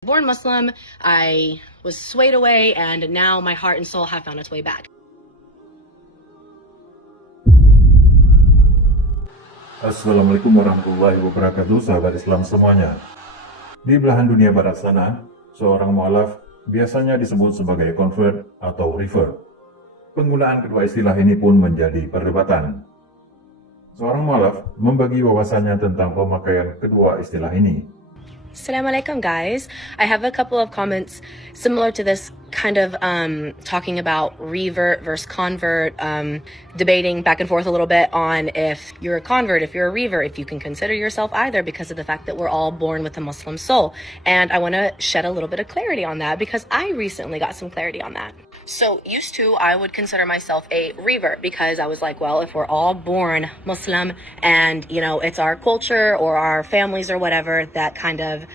Born Muslim, I was swayed away, and now my heart and soul have found its way back. Assalamualaikum warahmatullahi wabarakatuh, sahabat Islam semuanya. Di belahan dunia barat sana, seorang mualaf biasanya disebut sebagai convert atau revert. Penggunaan kedua istilah ini pun menjadi perdebatan. Seorang mualaf membagi wawasannya tentang pemakaian kedua istilah ini. Assalamualaikum, guys. I have a couple of comments similar to this, kind of talking about revert versus convert, debating back and forth a little bit on if you're a convert, if you're a revert, if you can consider yourself either, because of the fact that we're all born with a Muslim soul. And I want to shed a little bit of clarity on that because I recently got some clarity on that. So used to, I would consider myself a revert because I was like, well, if we're all born Muslim and, you know, it's our culture or our families or whatever that kind of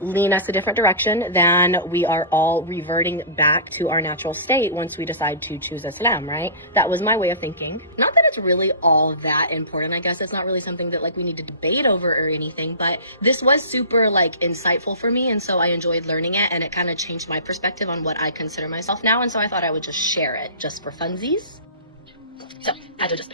lean us a different direction, then we are all reverting back to our natural state once we decide to choose Islam, right? That was my way of thinking. Not that it's really all that important. I guess it's not really something that like we need to debate over or anything, but this was super like insightful for me, and so I enjoyed learning it, and it kind of changed my perspective on what I consider myself now, and so I thought I would just share it just for funsies. So I had to just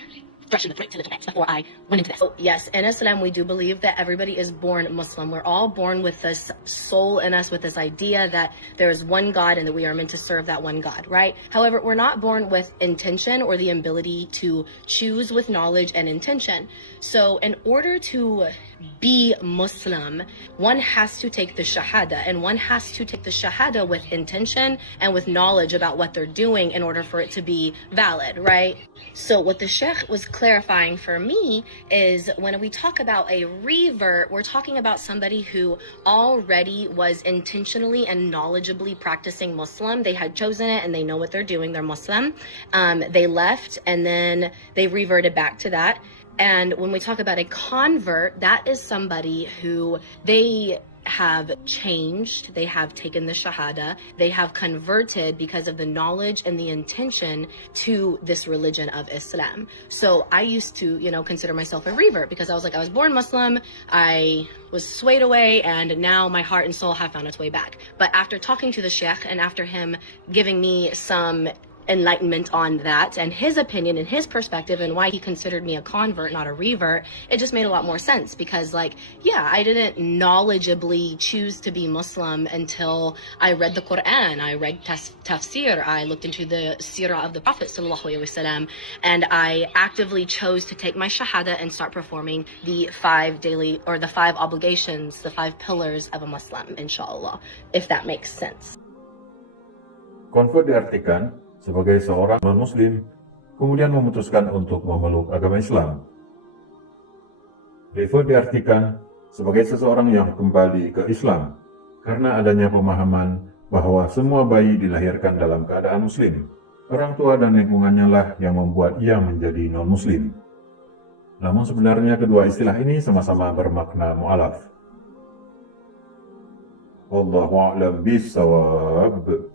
freshen the drink a little bit before I went into this. So yes, in Islam, we do believe that everybody is born Muslim. We're all born with this soul in us, with this idea that there is one God and that we are meant to serve that one God, right? However, we're not born with intention or the ability to choose with knowledge and intention. So in order to be Muslim, one has to take the Shahada, and one has to take the Shahada with intention and with knowledge about what they're doing in order for it to be valid, right? So what the Sheikh was clarifying for me is when we talk about a revert, we're talking about somebody who already was intentionally and knowledgeably practicing Muslim. They had chosen it and they know what they're doing. They're Muslim. They left and then they reverted back to that. And when we talk about a convert, that is somebody who they have changed, they have taken the Shahada, they have converted because of the knowledge and the intention to this religion of Islam. So I used to, you know, consider myself a revert because I was like, I was born Muslim, I was swayed away, and now my heart and soul have found its way back. But after talking to the Sheikh and after him giving me some enlightenment on that and his opinion and his perspective and why he considered me a convert, not a revert, it just made a lot more sense because, like, yeah, I didn't knowledgeably choose to be Muslim until I read the Quran, I read tafsir, I looked into the seerah of the Prophet ﷺ, and I actively chose to take my Shahada and start performing the 5 daily, or the 5 obligations, the 5 pillars of a Muslim, inshallah, if that makes sense. Convert diartikan sebagai seorang non-muslim, kemudian memutuskan untuk memeluk agama Islam. Revert diartikan sebagai seseorang yang kembali ke Islam, karena adanya pemahaman bahwa semua bayi dilahirkan dalam keadaan muslim. Orang tua dan lingkungannya lah yang membuat ia menjadi non-muslim. Namun sebenarnya kedua istilah ini sama-sama bermakna mu'alaf. Wallahu a'lam bishawab.